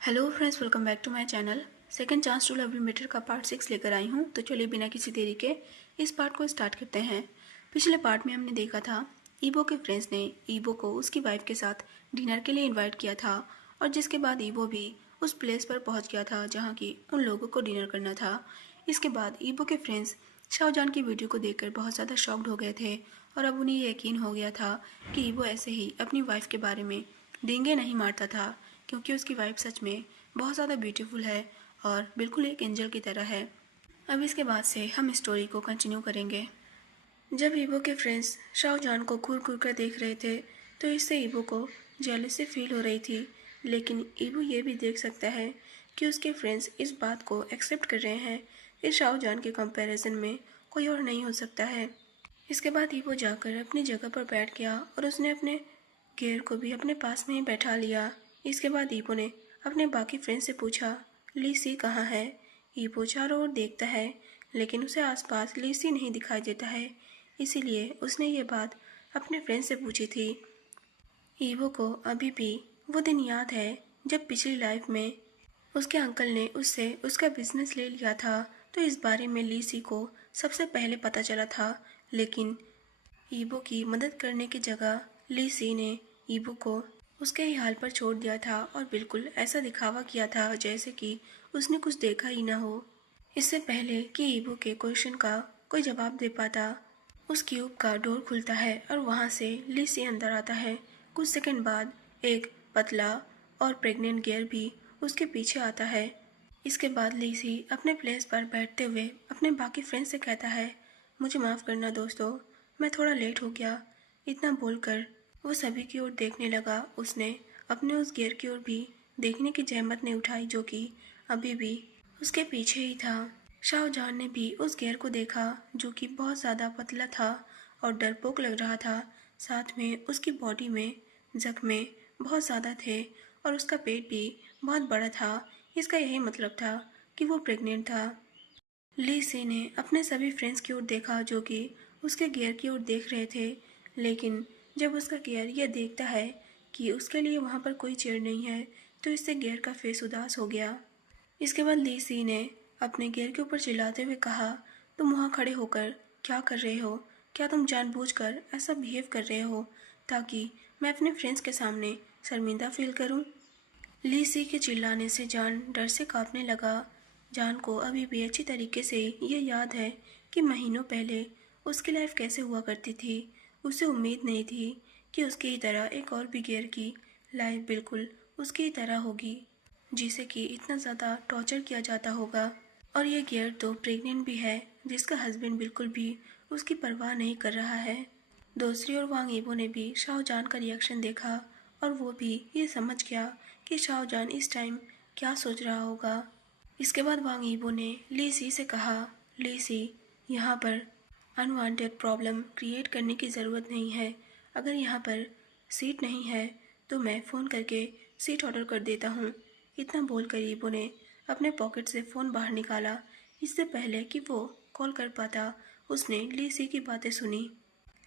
Hello friends, welcome back to my channel. Second chance to love you matter का part 6 लेकर आई हूँ। तो चलिए बिना किसी देरी के इस पार्ट को स्टार्ट करते हैं। पिछले पार्ट में हमने देखा था ईवो के फ्रेंड्स ने ईवो को उसकी वाइफ के साथ डिनर के लिए इनवाइट किया था और जिसके बाद ईवो भी उस प्लेस पर पहुँच गया था जहाँ की उन लोगों को डिनर करना था। इसके बाद ईवो के फ्रेंड्स शाहजहान की वीडियो को देखकर बहुत ज़्यादा शॉक्ड हो गए थे और अब उन्हें यकीन हो गया था कि ईवो ऐसे ही अपनी वाइफ के बारे में डींगे नहीं मारता था, क्योंकि उसकी वाइफ सच में बहुत ज़्यादा ब्यूटीफुल है और बिल्कुल एक एंजल की तरह है। अब इसके बाद से हम स्टोरी को कंटिन्यू करेंगे। जब ईवो के फ्रेंड्स शाहजहान को घूर घूर कर देख रहे थे तो इससे ईवो को जेलसी फील हो रही थी, लेकिन ईवो ये भी देख सकता है कि उसके फ्रेंड्स इस बात को एक्सेप्ट कर रहे हैं कि शाहजहान के कंपैरिजन में कोई और नहीं हो सकता है। इसके बाद ईवो जाकर अपनी जगह पर बैठ गया और उसने अपने गेर को भी अपने पास में ही बैठा लिया। इसके बाद ईवो ने अपने बाकी फ्रेंड से पूछा, लीसी कहाँ है? ईवो चारों ओर देखता है लेकिन उसे आसपास लीसी नहीं दिखाई देता है, इसीलिए उसने ये बात अपने फ्रेंड से पूछी थी। ईवो को अभी भी वो दिन याद है जब पिछली लाइफ में उसके अंकल ने उससे उसका बिजनेस ले लिया था, तो इस बारे में लीसी को सबसे पहले पता चला था। लेकिन ईवो की मदद करने की जगह लीसी ने ईवो को उसके ही हाल पर छोड़ दिया था और बिल्कुल ऐसा दिखावा किया था जैसे कि उसने कुछ देखा ही ना हो। इससे पहले कि ईवो के क्वेश्चन का कोई जवाब दे पाता, उस क्यूब का डोर खुलता है और वहाँ से लीसी अंदर आता है। कुछ सेकंड बाद एक पतला और प्रेग्नेंट गेयर भी उसके पीछे आता है। इसके बाद लीसी अपने प्लेस पर बैठते हुए अपने बाकी फ्रेंड्स से कहता है, मुझे माफ़ करना दोस्तों, मैं थोड़ा लेट हो गया। इतना बोलकर वो सभी की ओर देखने लगा। उसने अपने उस गेयर की ओर भी देखने की जहमत नहीं उठाई जो कि अभी भी उसके पीछे ही था। शाहजहान ने भी उस गेयर को देखा जो कि बहुत ज़्यादा पतला था और डरपोक लग रहा था। साथ में उसकी बॉडी में जख्में बहुत ज़्यादा थे और उसका पेट भी बहुत बड़ा था। इसका यही मतलब था कि वो प्रेग्नेंट था। लीसी ने अपने सभी फ्रेंड्स की ओर देखा जो कि उसके गियर की ओर देख रहे थे, लेकिन जब उसका गियर यह देखता है कि उसके लिए वहाँ पर कोई चेयर नहीं है तो इससे गियर का फेस उदास हो गया। इसके बाद लीसी ने अपने गियर के ऊपर चिल्लाते हुए कहा, तुम वहाँ खड़े होकर क्या कर रहे हो? क्या तुम जानबूझकर ऐसा बिहेव कर रहे हो ताकि मैं अपने फ्रेंड्स के सामने शर्मिंदा फील करूँ? लीसी के चिल्लाने से जान डर से कांपने लगा। जान को अभी भी अच्छी तरीके से ये याद है कि महीनों पहले उसकी लाइफ कैसे हुआ करती थी। उसे उम्मीद नहीं थी कि उसकी ही तरह एक और भी गियर की लाइफ बिल्कुल उसकी ही तरह होगी, जिसे कि इतना ज़्यादा टॉर्चर किया जाता होगा। और ये गियर तो प्रेग्नेंट भी है जिसका हस्बैंड बिल्कुल भी उसकी परवाह नहीं कर रहा है। दूसरी ओर वांग यीबो ने भी शाओजान का रिएक्शन देखा और वो भी ये समझ गया कि शाओजान इस टाइम क्या सोच रहा होगा। इसके बाद वांग यीबो ने लीसी से कहा, लीसी, यहाँ पर अनवांटेड प्रॉब्लम क्रिएट करने की ज़रूरत नहीं है। अगर यहाँ पर सीट नहीं है तो मैं फ़ोन करके सीट ऑर्डर कर देता हूँ। इतना बोलकर यीबो ने अपने पॉकेट से फ़ोन बाहर निकाला। इससे पहले कि वो कॉल कर पाता उसने लीसी की बातें सुनी।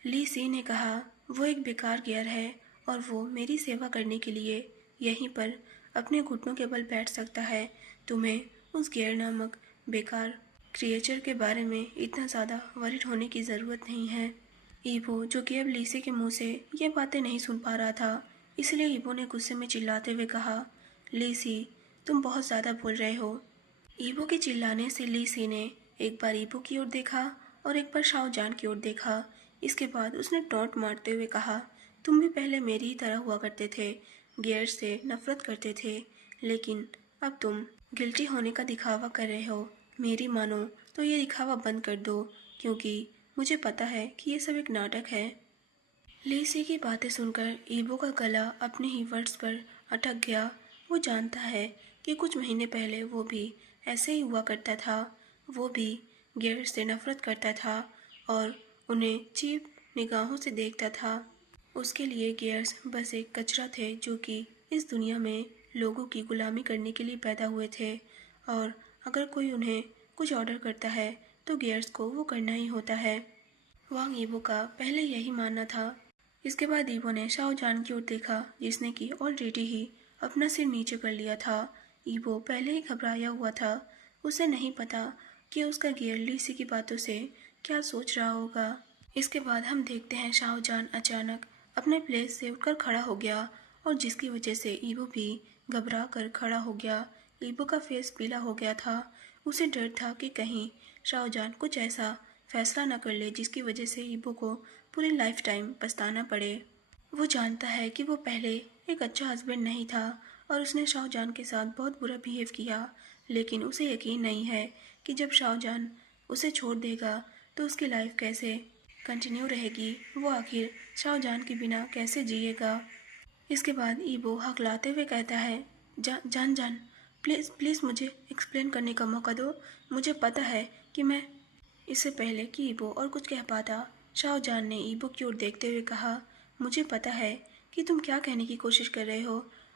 लीसी ने कहा, वो एक बेकार गियर है और वो मेरी सेवा करने के लिए यहीं पर अपने घुटनों के बल बैठ सकता है। तुम्हें उस गियर नामक बेकार क्रिएचर के बारे में इतना ज़्यादा वरिड होने की ज़रूरत नहीं है। ईवो, जो कि अब लीसी के मुंह से ये बातें नहीं सुन पा रहा था, इसलिए ईवो ने गुस्से में चिल्लाते हुए कहा, लीसी, तुम बहुत ज़्यादा बोल रहे हो। ईवो के चिल्लाने से लीसी ने एक बार ईवो की ओर देखा और एक बार शाओजान की ओर देखा। इसके बाद उसने टॉन्ट मारते हुए कहा, तुम भी पहले मेरी ही तरह हुआ करते थे, गियर से नफरत करते थे, लेकिन अब तुम गिल्टी होने का दिखावा कर रहे हो। मेरी मानो तो ये दिखावा बंद कर दो, क्योंकि मुझे पता है कि ये सब एक नाटक है। लीसी की बातें सुनकर ईवो का गला अपने ही वर्ड्स पर अटक गया। वो जानता है कि कुछ महीने पहले वो भी ऐसे ही हुआ करता था। वो भी गियर से नफरत करता था और उन्हें चीप निगाहों से देखता था। उसके लिए गियर्स बस एक कचरा थे जो कि इस दुनिया में लोगों की गुलामी करने के लिए पैदा हुए थे, और अगर कोई उन्हें कुछ ऑर्डर करता है तो गियर्स को वो करना ही होता है। वांग यीबो का पहले यही मानना था। इसके बाद यीबो ने शाओजान की ओर देखा जिसने कि ऑलरेडी ही अपना सिर नीचे कर लिया था। ईबो पहले ही घबराया हुआ था। उसे नहीं पता कि उसका गियर लीसी की बातों से क्या सोच रहा होगा। इसके बाद हम देखते हैं शाहजहान अचानक अपने प्लेस से उठकर खड़ा हो गया और जिसकी वजह से ईबो भी घबरा कर खड़ा हो गया। ईबो का फेस पीला हो गया था। उसे डर था कि कहीं शाहजहान कुछ ऐसा फैसला न कर ले जिसकी वजह से ईबो को पूरी लाइफ टाइम पछताना पड़े। वो जानता है कि वो पहले एक अच्छा हस्बैंड नहीं था और उसने शाहजहान के साथ बहुत बुरा बिहेव किया, लेकिन उसे यकीन नहीं है कि जब शाहजहान उसे छोड़ देगा तो उसकी लाइफ कैसे कंटिन्यू रहेगी, वो आखिर शाहजहान के बिना कैसे जिएगा। इसके बाद ईबो हकलाते हुए कहता है, जान जान प्लीज़ प्लीज़ मुझे एक्सप्लेन करने का मौका दो। मुझे पता है कि मैं। इससे पहले कि ईबो और कुछ कह पाता, शाहजहान ने ईबो की ओर देखते हुए कहा, मुझे पता है कि तुम क्या कहने की कोशिश कर रहे हो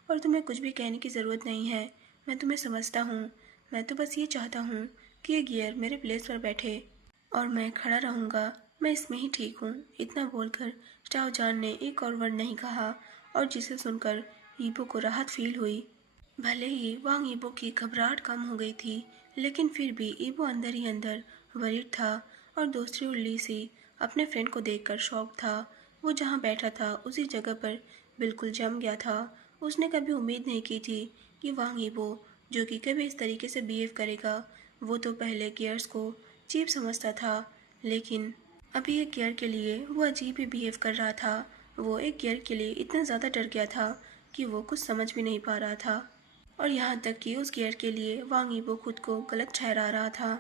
और तुम्हें कुछ भी कहने की ज़रूरत नहीं है। मैं तुम्हें समझता हूँ। मैं तो बस ये चाहता हूँ कि ये गियर मेरे प्लेस पर बैठे और मैं खड़ा रहूँगा। मैं इसमें ही ठीक हूँ। इतना बोलकर शाहजहान ने एक और वर्ड नहीं कहा और जिसे सुनकर ईबो को राहत फील हुई। भले ही वांग ईबो की घबराहट कम हो गई थी, लेकिन फिर भी ईबो अंदर ही अंदर वरीड था और दूसरी ओर लीसी अपने फ्रेंड को देखकर शॉक था। वो जहाँ बैठा था उसी जगह पर बिल्कुल जम गया था। उसने कभी उम्मीद नहीं की थी कि वांग ईबो जो कि कभी इस तरीके से बिहेव करेगा। वो तो पहले गियर्स को चीप समझता था, लेकिन अभी एक गियर के लिए वो अजीब ही बिहेव कर रहा था। वो एक गियर के लिए इतना ज़्यादा डर गया था कि वो कुछ समझ भी नहीं पा रहा था और यहाँ तक कि उस गियर के लिए वांग ईबो खुद को गलत ठहरा रहा था।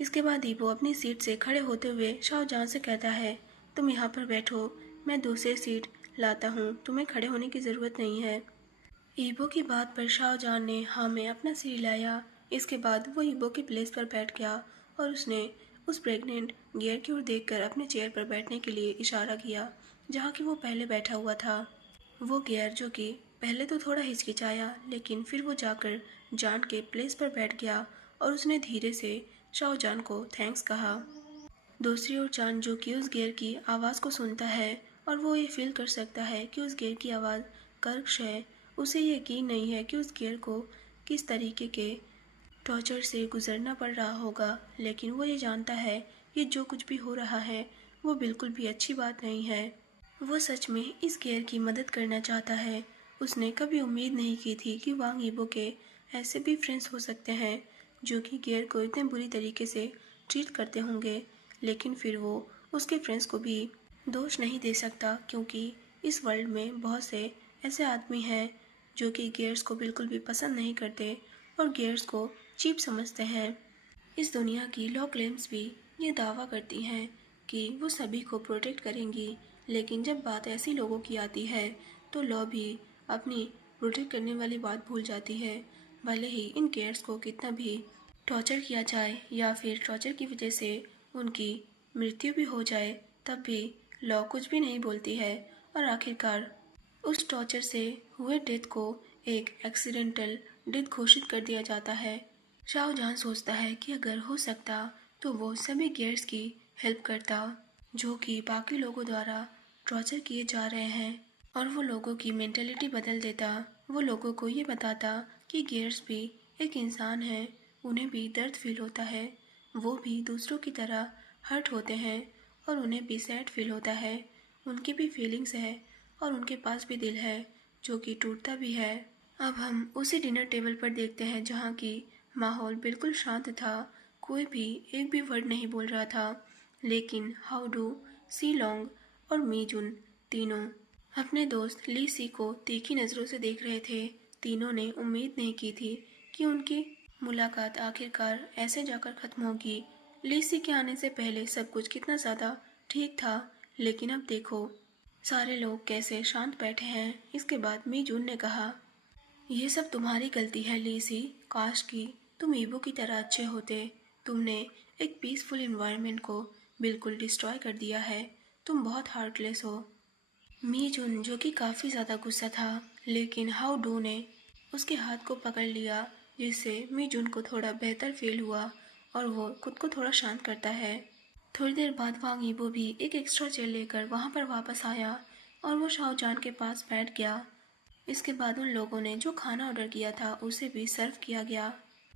इसके बाद ईबो अपनी सीट से खड़े होते हुए शाहजहां से कहता है, तुम यहाँ पर बैठो, मैं दूसरी सीट लाता हूँ, तुम्हें खड़े होने की ज़रूरत नहीं है। ईबो की बात पर शाहजहां ने हाँ में अपना सिर हिलाया। इसके बाद वो ईबो के प्लेस पर बैठ गया और उसने उस प्रेग्नेंट गियर की ओर देखकर अपने चेयर पर बैठने के लिए इशारा किया जहाँ की वो पहले बैठा हुआ था। वो गियर जो कि पहले तो थोड़ा हिचकिचाया, लेकिन फिर वो जाकर जान के प्लेस पर बैठ गया और उसने धीरे से शाहजहां को थैंक्स कहा। दूसरी ओर चांद जो कि उस गियर की आवाज़ को सुनता है और वो ये फील कर सकता है कि उस गियर की आवाज़ कर्कश है। उसे ये यकीन नहीं है कि उस गियर को किस तरीके के टॉर्चर से गुजरना पड़ रहा होगा, लेकिन वो ये जानता है कि जो कुछ भी हो रहा है वो बिल्कुल भी अच्छी बात नहीं है। वो सच में इस गियर की मदद करना चाहता है। उसने कभी उम्मीद नहीं की थी कि वांग ईबो के ऐसे भी फ्रेंड्स हो सकते हैं जो कि गियर को इतने बुरी तरीके से ट्रीट करते होंगे, लेकिन फिर वो उसके फ्रेंड्स को भी दोष नहीं दे सकता क्योंकि इस वर्ल्ड में बहुत से ऐसे आदमी हैं जो कि गियर्स को बिल्कुल भी पसंद नहीं करते और गियर्स को चीप समझते हैं। इस दुनिया की लॉ क्लेम्स भी ये दावा करती हैं कि वो सभी को प्रोटेक्ट करेंगी, लेकिन जब बात ऐसी लोगों की आती है तो लॉ भी अपनी प्रोटेक्ट करने वाली बात भूल जाती है। भले ही इन गियर्स को कितना भी टॉर्चर किया जाए या फिर टॉर्चर की वजह से उनकी मृत्यु भी हो जाए, तब भी लॉ कुछ भी नहीं बोलती है और आखिरकार उस टॉर्चर से हुए डेथ को एक एक्सीडेंटल डेथ घोषित कर दिया जाता है। शाहजहां सोचता है कि अगर हो सकता तो वो सभी गियर्स की हेल्प करता जो कि बाकी लोगों द्वारा टॉर्चर किए जा रहे हैं और वो लोगों की मेंटेलिटी बदल देता। वो लोगों को ये बताता कि गियर्स भी एक इंसान है, उन्हें भी दर्द फील होता है, वो भी दूसरों की तरह हर्ट होते हैं और उन्हें भी सैड फील होता है, उनकी भी फीलिंग्स है और उनके पास भी दिल है जो कि टूटता भी है। अब हम उसी डिनर टेबल पर देखते हैं जहाँ की माहौल बिल्कुल शांत था। कोई भी एक भी वर्ड नहीं बोल रहा था, लेकिन हाउडू, सी लोंग और मीजुन तीनों अपने दोस्त ली सी को तीखी नज़रों से देख रहे थे। तीनों ने उम्मीद नहीं की थी कि उनकी मुलाकात आखिरकार ऐसे जाकर खत्म होगी। ली सी के आने से पहले सब कुछ कितना ज़्यादा ठीक था, लेकिन अब देखो सारे लोग कैसे शांत बैठे हैं। इसके बाद मीजून ने कहा, ये सब तुम्हारी गलती है लीसी। काश कि तुम ईबो की तरह अच्छे होते। तुमने एक पीसफुल एनवायरनमेंट को बिल्कुल डिस्ट्रॉय कर दिया है। तुम बहुत हार्टलेस हो। मीजुन जो कि काफ़ी ज़्यादा गुस्सा था, लेकिन हाउ डू ने उसके हाथ को पकड़ लिया जिससे मीजुन को थोड़ा बेहतर फील हुआ और वो खुद को थोड़ा शांत करता है। थोड़ी देर बाद वांग ईबो भी एक एक्स्ट्रा चेयर लेकर वहाँ पर वापस आया और वो शाहजहां के पास बैठ गया। इसके बाद उन लोगों ने जो खाना ऑर्डर किया था उसे भी सर्व किया गया।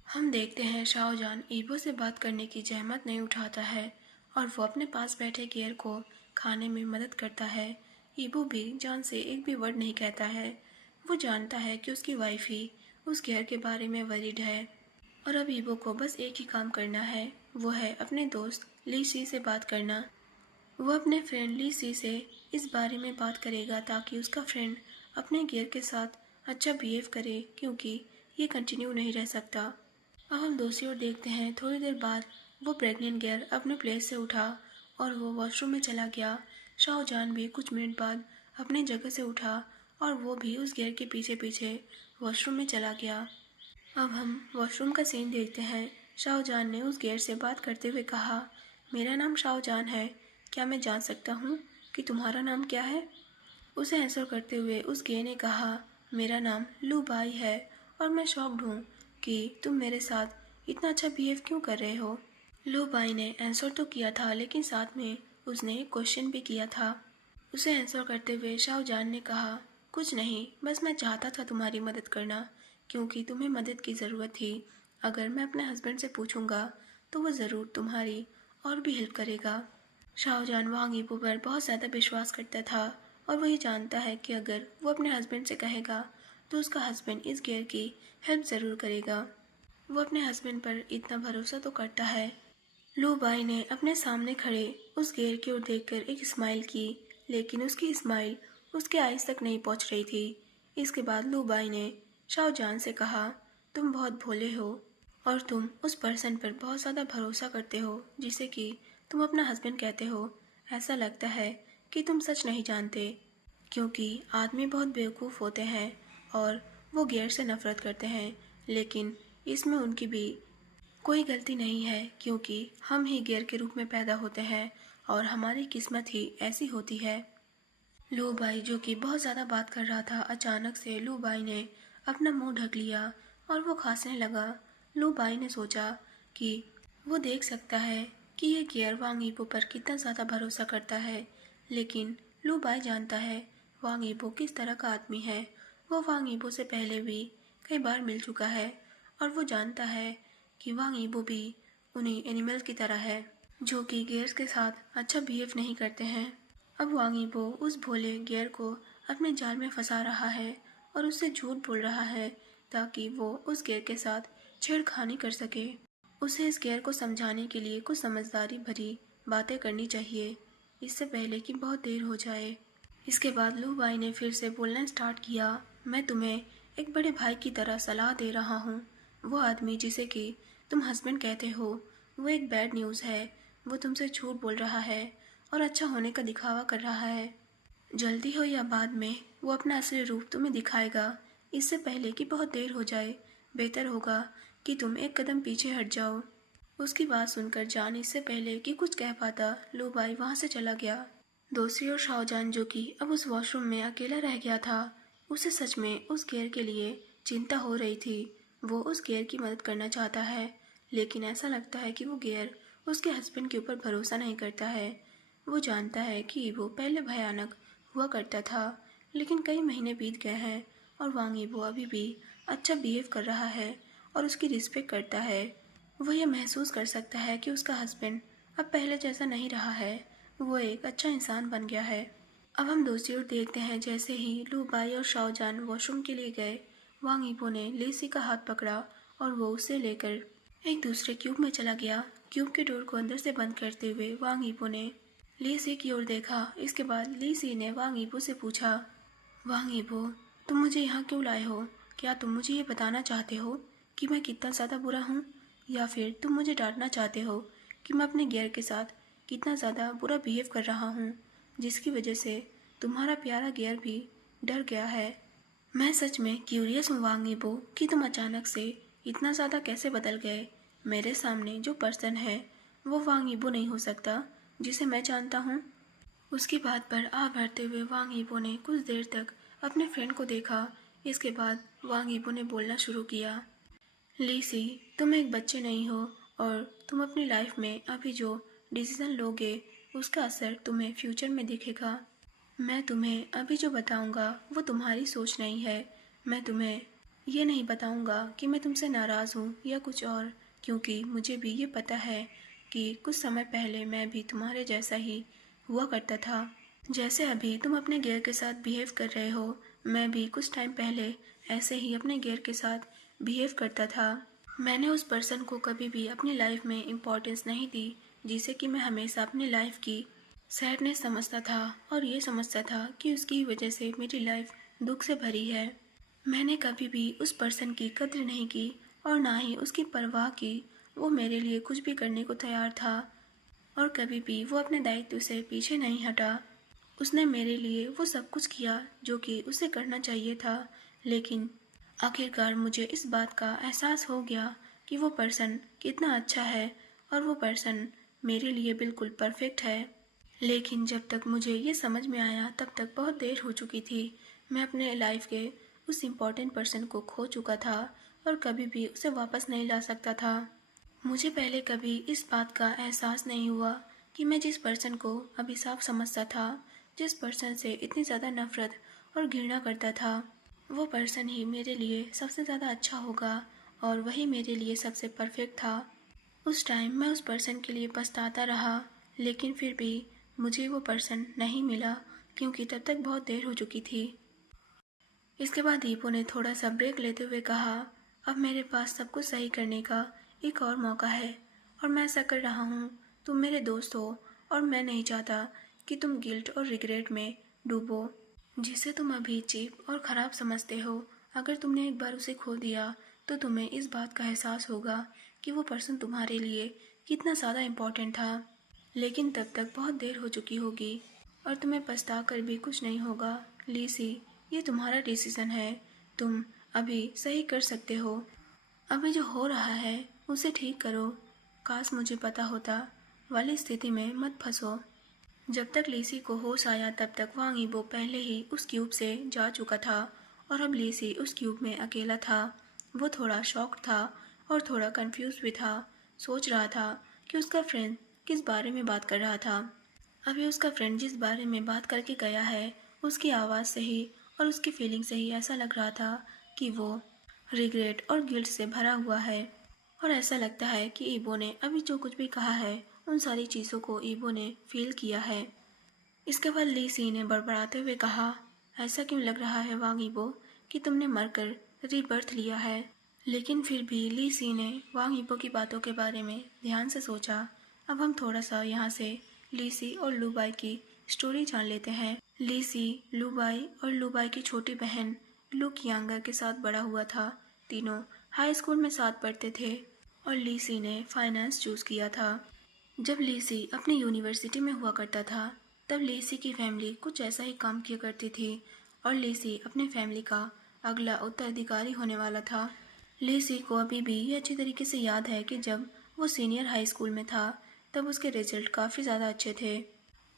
हम देखते हैं शाहजहान ईबो से बात करने की जहमत नहीं उठाता है और वो अपने पास बैठे गेर को खाने में मदद करता है। ईबो भी जान से एक भी वर्ड नहीं कहता है। वो जानता है कि उसकी वाइफ ही उस गेर के बारे में वरीड है और अब ईबो को बस एक ही काम करना है, वो है अपने दोस्त ली सी से बात करना। वो अपने फ्रेंड ली सी से इस बारे में बात करेगा ताकि उसका फ्रेंड अपने गेयर के साथ अच्छा बिहेव करे, क्योंकि ये कंटिन्यू नहीं रह सकता। अब हम दूसरी ओर देखते हैं, थोड़ी देर बाद वो प्रेग्नेंट गेयर अपने प्लेस से उठा और वो वॉशरूम में चला गया। शाहजहान भी कुछ मिनट बाद अपनी जगह से उठा और वो भी उस गेयर के पीछे पीछे वॉशरूम में चला गया। अब हम वॉशरूम का सीन देखते हैं। शाहजहान ने उस गेयर से बात करते हुए कहा, मेरा नाम शाहजहान है, क्या मैं जान सकता हूँ कि तुम्हारा नाम क्या है? उसे आंसर करते हुए उस गेयर ने कहा, मेरा नाम लू बाई है और मैं शॉक्ड हूँ कि तुम मेरे साथ इतना अच्छा बिहेव क्यों कर रहे हो। लू बाई ने आंसर तो किया था, लेकिन साथ में उसने एक क्वेश्चन भी किया था। उसे आंसर करते हुए शाहजहान ने कहा, कुछ नहीं, बस मैं चाहता था तुम्हारी मदद करना, क्योंकि तुम्हें मदद की ज़रूरत थी। अगर मैं अपने हस्बैंड से पूछूंगा तो वो ज़रूर तुम्हारी और भी हेल्प करेगा। शाहजहान वांग यीबो पर बहुत ज़्यादा विश्वास करता था और वही जानता है कि अगर वो अपने हस्बैंड से कहेगा तो उसका हस्बैंड इस गेयर की हेल्प ज़रूर करेगा। वो अपने हस्बैंड पर इतना भरोसा तो करता है। लू बाई ने अपने सामने खड़े उस गेयर की ओर देखकर एक स्माइल की, लेकिन उसकी स्माइल उसके आइज तक नहीं पहुंच रही थी। इसके बाद लू बाई ने शाहजहान से कहा, तुम बहुत भोले हो और तुम उस पर्सन पर बहुत ज़्यादा भरोसा करते हो जिसे कि तुम अपना हस्बैंड कहते हो। ऐसा लगता है कि तुम सच नहीं जानते, क्योंकि आदमी बहुत बेवकूफ़ होते हैं और वो गेयर से नफरत करते हैं, लेकिन इसमें उनकी भी कोई गलती नहीं है, क्योंकि हम ही गेयर के रूप में पैदा होते हैं और हमारी किस्मत ही ऐसी होती है। लू बाई, जो कि बहुत ज़्यादा बात कर रहा था, अचानक से लू बाई ने अपना मुंह ढक लिया और वो खांसने लगा। लू बाई ने सोचा कि वो देख सकता है कि ये गेयर वांग यीबो पर कितना ज़्यादा भरोसा करता है, लेकिन लू बाई जानता है वांग यीबो किस तरह का आदमी है। वो वांग यीबो से पहले भी कई बार मिल चुका है और वो जानता है कि वांग यीबो भी उन्हीं एनिमल्स की तरह है जो कि गेयर्स के साथ अच्छा बिहेव नहीं करते हैं। अब वांग यीबो उस भोले गेयर को अपने जाल में फंसा रहा है और उससे झूठ बोल रहा है ताकि वो उस गेयर के साथ छेड़खानी कर सके। उसे इस गेयर को समझाने के लिए कुछ समझदारी भरी बातें करनी चाहिए, इससे पहले कि बहुत देर हो जाए। इसके बाद लू बाई ने फिर से बोलना स्टार्ट किया, मैं तुम्हें एक बड़े भाई की तरह सलाह दे रहा हूँ। वो आदमी जिसे कि तुम हस्बैंड कहते हो, वो एक बैड न्यूज़ है। वो तुमसे झूठ बोल रहा है और अच्छा होने का दिखावा कर रहा है। जल्दी हो या बाद में वो अपना असली रूप तुम्हें दिखाएगा। इससे पहले कि बहुत देर हो जाए, बेहतर होगा कि तुम एक कदम पीछे हट जाओ। उसकी बात सुनकर जान इससे पहले कि कुछ कह पाता, लू बाई वहाँ से चला गया। दूसरी ओर शाहजहान, जो कि अब उस वॉशरूम में अकेला रह गया था, उसे सच में उस गेयर के लिए चिंता हो रही थी। वो उस गेयर की मदद करना चाहता है, लेकिन ऐसा लगता है कि वो गेयर उसके हस्बैंड के ऊपर भरोसा नहीं करता है। वो जानता है कि वो पहले भयानक हुआ करता था, लेकिन कई महीने बीत गए हैं और वांग यीबो अभी भी अच्छा बिहेव कर रहा है और उसकी रिस्पेक्ट करता है। वो ये महसूस कर सकता है कि उसका हस्बैंड अब पहले जैसा नहीं रहा है, वो एक अच्छा इंसान बन गया है। अब हम दूसरी ओर देखते हैं, जैसे ही लू बाई और शाओजान वॉशरूम के लिए गए, वांग यीबो ने लेसी का हाथ पकड़ा और वो उसे लेकर एक दूसरे क्यूब में चला गया। क्यूब के डोर को अंदर से बंद करते हुए वांग यीबो ने ली की ओर देखा। इसके बाद ली ने वांग यीबो से पूछा, वांग यीबो, तुम मुझे यहाँ क्यों लाए हो? क्या तुम मुझे ये बताना चाहते हो कि मैं कितना ज़्यादा बुरा हूँ, या फिर तुम मुझे डांटना चाहते हो कि मैं अपने गेयर के साथ कितना ज़्यादा बुरा बिहेव कर रहा हूँ, जिसकी वजह से तुम्हारा प्यारा गेयर भी डर गया है? मैं सच में क्यूरियस हूँ वांग यीबो कि तुम अचानक से इतना ज़्यादा कैसे बदल गए। मेरे सामने जो पर्सन है वो वांग यीबो नहीं हो सकता जिसे मैं जानता हूँ। उसकी बात पर आ भरते हुए वांग यीबो ने कुछ देर तक अपने फ्रेंड को देखा। इसके बाद वांग यीबो ने बोलना शुरू किया, लीसी, तुम एक बच्चे नहीं हो और तुम अपनी लाइफ में अभी जो डिसीजन लोगे उसका असर तुम्हें फ्यूचर में दिखेगा। मैं तुम्हें अभी जो बताऊंगा वो तुम्हारी सोच नहीं है। मैं तुम्हें ये नहीं बताऊंगा कि मैं तुमसे नाराज़ हूँ या कुछ और, क्योंकि मुझे भी ये पता है कि कुछ समय पहले मैं भी तुम्हारे जैसा ही हुआ करता था। जैसे अभी तुम अपने गियर के साथ बिहेव कर रहे हो, मैं भी कुछ टाइम पहले ऐसे ही अपने गियर के साथ बिहेव करता था। मैंने उस पर्सन को कभी भी अपनी लाइफ में इम्पोर्टेंस नहीं दी, जिसे कि मैं हमेशा अपनी लाइफ की सैडनेस समझता था और ये समझता था कि उसकी वजह से मेरी लाइफ दुख से भरी है। मैंने कभी भी उस पर्सन की कद्र नहीं की और ना ही उसकी परवाह की। वो मेरे लिए कुछ भी करने को तैयार था और कभी भी वो अपने दायित्व से पीछे नहीं हटा। उसने मेरे लिए वो सब कुछ किया जो कि उसे करना चाहिए था, लेकिन आखिरकार मुझे इस बात का एहसास हो गया कि वो पर्सन कितना अच्छा है और वो पर्सन मेरे लिए बिल्कुल परफेक्ट है। लेकिन जब तक मुझे ये समझ में आया तब तक बहुत देर हो चुकी थी। मैं अपने लाइफ के उस इम्पोर्टेंट पर्सन को खो चुका था और कभी भी उसे वापस नहीं ला सकता था। मुझे पहले कभी इस बात का एहसास नहीं हुआ कि मैं जिस पर्सन को अभिशाप समझता था, जिस पर्सन से इतनी ज़्यादा नफरत और घृणा करता था, वो पर्सन ही मेरे लिए सबसे ज़्यादा अच्छा होगा और वही मेरे लिए सबसे परफेक्ट था। उस टाइम मैं उस पर्सन के लिए पछताता रहा, लेकिन फिर भी मुझे वो पर्सन नहीं मिला क्योंकि तब तक बहुत देर हो चुकी थी। इसके बाद दीपू ने थोड़ा सा ब्रेक लेते हुए कहा, अब मेरे पास सब कुछ सही करने का एक और मौका है और मैं ऐसा कर रहा हूँ। तुम मेरे दोस्त हो और मैं नहीं चाहता कि तुम गिल्ट और रिग्रेट में डूबो, जिसे तुम अभी चीप और ख़राब समझते हो। अगर तुमने एक बार उसे खो दिया तो तुम्हें इस बात का एहसास होगा कि वो पर्सन तुम्हारे लिए कितना ज़्यादा इम्पोर्टेंट था। लेकिन तब तक बहुत देर हो चुकी होगी और तुम्हें पछता कर भी कुछ नहीं होगा। लीसी, ये तुम्हारा डिसीजन है, तुम अभी सही कर सकते हो। अभी जो हो रहा है उसे ठीक करो। काश मुझे पता होता वाली स्थिति में मत फंसो। जब तक लीसी को होश आया तब तक वांग ईबो पहले ही उस क्यूब से जा चुका था और अब लीसी उस क्यूब में अकेला था। वो थोड़ा शॉक्ड था और थोड़ा कंफ्यूज भी था। सोच रहा था कि उसका फ्रेंड किस बारे में बात कर रहा था। अभी उसका फ्रेंड जिस बारे में बात करके गया है, उसकी आवाज़ से ही और उसकी फीलिंग से ही ऐसा लग रहा था कि वो रिग्रेट और गिल्ट से भरा हुआ है। और ऐसा लगता है कि ईबो ने अभी जो कुछ भी कहा है उन सारी चीज़ों को ईबो ने फील किया है। इसके बाद ली सी ने बड़बड़ाते हुए कहा, ऐसा क्यों लग रहा है वांग ईबो कि तुमने मरकर रीबर्थ लिया है। लेकिन फिर भी ली सी ने वांग ईबो की बातों के बारे में ध्यान से सोचा। अब हम थोड़ा सा यहाँ से ली सी और लूबाई की स्टोरी जान लेते हैं। ली सी लूबाई और लूबाई की छोटी बहन लू कियांगर के साथ बड़ा हुआ था। तीनों हाई स्कूल में साथ पढ़ते थे और ली सी ने फाइनेंस चूज़ किया था। जब लीसी अपनी यूनिवर्सिटी में हुआ करता था तब लीसी की फैमिली कुछ ऐसा ही काम किया करती थी और लीसी अपने फैमिली का अगला उत्तराधिकारी होने वाला था। लीसी को अभी भी ये अच्छी तरीके से याद है कि जब वो सीनियर हाई स्कूल में था तब उसके रिजल्ट काफ़ी ज़्यादा अच्छे थे।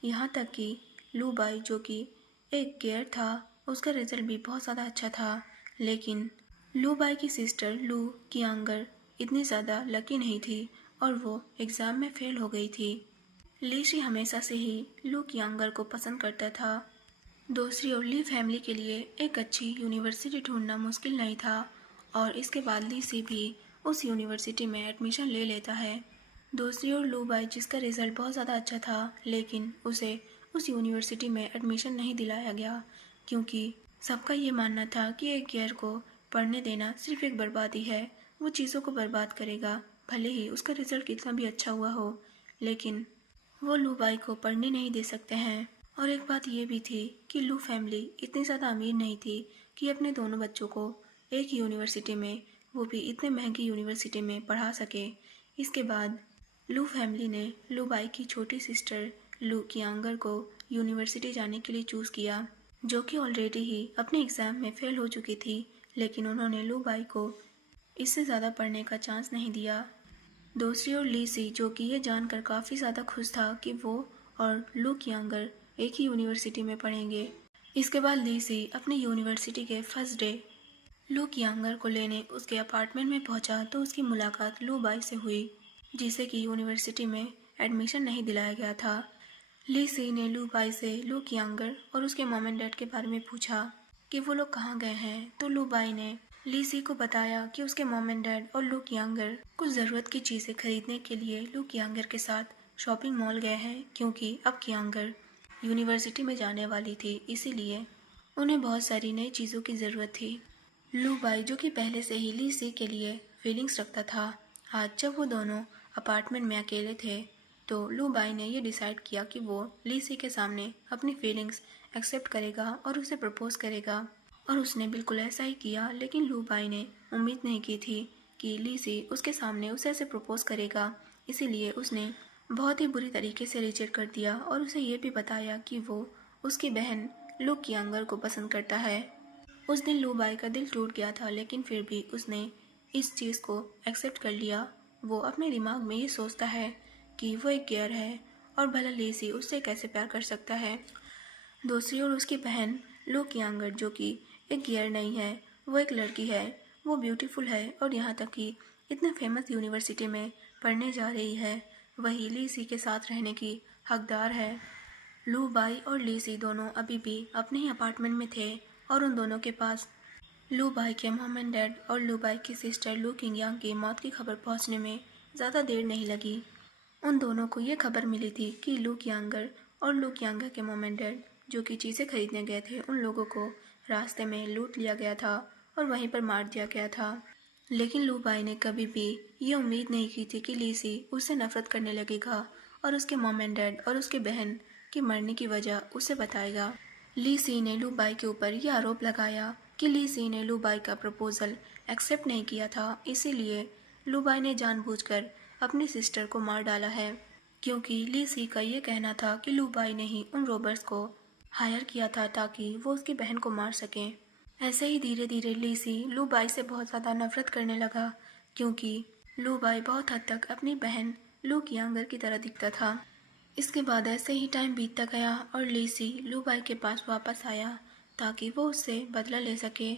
यहाँ तक कि लू बाई जो कि एक गेयर था, उसका रिजल्ट भी बहुत ज़्यादा अच्छा था। लेकिन लू बाई की सिस्टर लू कियांगर इतनी ज़्यादा लकी नहीं थी और वो एग्ज़ाम में फेल हो गई थी। लीशी हमेशा से ही लू कियांगर को पसंद करता था। दूसरी ओर ली फैमिली के लिए एक अच्छी यूनिवर्सिटी ढूंढना मुश्किल नहीं था और इसके बाद लीसी भी उस यूनिवर्सिटी में एडमिशन ले लेता है। दूसरी ओर लू बाई जिसका रिज़ल्ट बहुत ज़्यादा अच्छा था लेकिन उसे उस यूनिवर्सिटी में एडमिशन नहीं दिलाया गया क्योंकि सबका ये मानना था कि एक गियर को पढ़ने देना सिर्फ एक बर्बादी है। वो चीज़ों को बर्बाद करेगा, भले ही उसका रिज़ल्ट कितना भी अच्छा हुआ हो, लेकिन वो लू बाई को पढ़ने नहीं दे सकते हैं। और एक बात ये भी थी कि लू फैमिली इतनी ज़्यादा अमीर नहीं थी कि अपने दोनों बच्चों को एक ही यूनिवर्सिटी में, वो भी इतने महंगी यूनिवर्सिटी में पढ़ा सके। इसके बाद लू फैमिली ने लू बाई की छोटी सिस्टर लू कियांगर को यूनिवर्सिटी जाने के लिए चूज़ किया, जो कि ऑलरेडी ही अपने एग्ज़ाम में फेल हो चुकी थी। लेकिन उन्होंने लू बाई को इससे ज़्यादा पढ़ने का चांस नहीं दिया। दूसरी ओर लीसी जो कि ये जानकर काफ़ी ज़्यादा खुश था कि वो और लू कियांगर एक ही यूनिवर्सिटी में पढ़ेंगे। इसके बाद लीसी अपनी यूनिवर्सिटी के फर्स्ट डे लू कियांगर को लेने उसके अपार्टमेंट में पहुंचा तो उसकी मुलाकात लू बाई से हुई, जिसे कि यूनिवर्सिटी में एडमिशन नहीं दिलाया गया था। ली सी ने लू बाई से लू कियांगर और उसके मॉम एंड डैड के बारे में पूछा कि वो लोग कहाँ गए हैं। तो लू बाई ने ली सी को बताया कि उसके मॉम एंड डैड और लू कियांगर कुछ ज़रूरत की चीज़ें खरीदने के लिए लू कियांगर के साथ शॉपिंग मॉल गए हैं, क्योंकि अब कियांगर यूनिवर्सिटी में जाने वाली थी, इसीलिए उन्हें बहुत सारी नई चीज़ों की ज़रूरत थी। लू बाई, जो कि पहले से ही ली सी के लिए फीलिंग्स रखता था, आज जब वो दोनों अपार्टमेंट में अकेले थे तो लू बाई ने ये डिसाइड किया कि वो ली सी के सामने अपनी फीलिंग्स एक्सेप्ट करेगा और उसे प्रपोज करेगा। और उसने बिल्कुल ऐसा ही किया। लेकिन लू बाई ने उम्मीद नहीं की थी कि ली सी उसके सामने उसे ऐसे प्रपोज करेगा, इसीलिए उसने बहुत ही बुरी तरीके से रिजेक्ट कर दिया और उसे ये भी बताया कि वो उसकी बहन लू कियांगर को पसंद करता है। उस दिन लू बाई का दिल टूट गया था, लेकिन फिर भी उसने इस चीज़ को एक्सेप्ट कर लिया। वो अपने दिमाग में ये सोचता है कि वो एक गियर है और भला ली सी उससे कैसे प्यार कर सकता है। दूसरी ओर उसकी बहन लू कियांगर, जो कि एक गियर नहीं है, वो एक लड़की है, वो ब्यूटीफुल है और यहाँ तक कि इतने फेमस यूनिवर्सिटी में पढ़ने जा रही है, वही ली सी के साथ रहने की हकदार है। लू बाई और ली सी दोनों अभी भी अपने ही अपार्टमेंट में थे और उन दोनों के पास लू बाई के मॉम एंड डैड और लू बाई की सिस्टर लू किंगयांग की मौत की खबर पहुंचने में ज़्यादा देर नहीं लगी। उन दोनों को ये खबर मिली थी कि लू कियांगर और लू कियांगर के मॉम एंड डैड, जो कि चीज़ें खरीदने गए थे, उन लोगों को रास्ते में लूट लिया गया था और वहीं पर मार दिया गया था। लेकिन लू बाई ने कभी भी ये उम्मीद नहीं की थी कि ली सी उससे नफरत करने लगेगा और उसके मॉम एंड डैड और उसके बहन के मरने की वजह उसे बताएगा। ली सी ने लू बाई के ऊपर यह आरोप लगाया कि ली सी ने लू बाई का प्रपोजल एक्सेप्ट नहीं किया था, इसीलिए लू बाई ने जानबूझकर अपनी सिस्टर को मार डाला है, क्योंकि ली सी का ये कहना था कि लू बाई ने ही उन रॉबर्स को हायर किया था ताकि वो उसकी बहन को मार सकें। ऐसे ही धीरे धीरे ली सी लू बाई से बहुत ज़्यादा नफरत करने लगा, क्योंकि लू बाई बहुत हद तक अपनी बहन लू कियांगर की तरह दिखता था। इसके बाद ऐसे ही टाइम बीतता गया और ली सी लू बाई के पास वापस आया ताकि वो उससे बदला ले सके।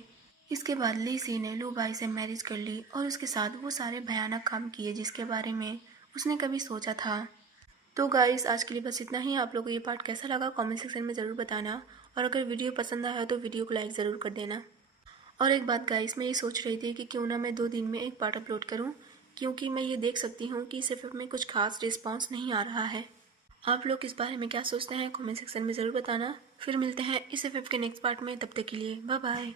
इसके बाद ली सी ने लू बाई से मैरिज कर ली और उसके साथ वो सारे भयानक काम किए जिसके बारे में उसने कभी सोचा था। तो गाइस, आज के लिए बस इतना ही। आप लोगों को ये पार्ट कैसा लगा कमेंट सेक्शन में ज़रूर बताना, और अगर वीडियो पसंद आया तो वीडियो को लाइक ज़रूर कर देना। और एक बात गाइस, मैं ये सोच रही थी कि क्यों ना मैं 2 दिन में एक पार्ट अपलोड करूं, क्योंकि मैं ये देख सकती हूँ कि इस एफ में कुछ खास रिस्पॉन्स नहीं आ रहा है। आप लोग इस बारे में क्या सोचते हैं कमेंट सेक्शन में ज़रूर बताना। फिर मिलते हैं इस एफ के नेक्स्ट पार्ट में, तब तक के लिए बाय बाय।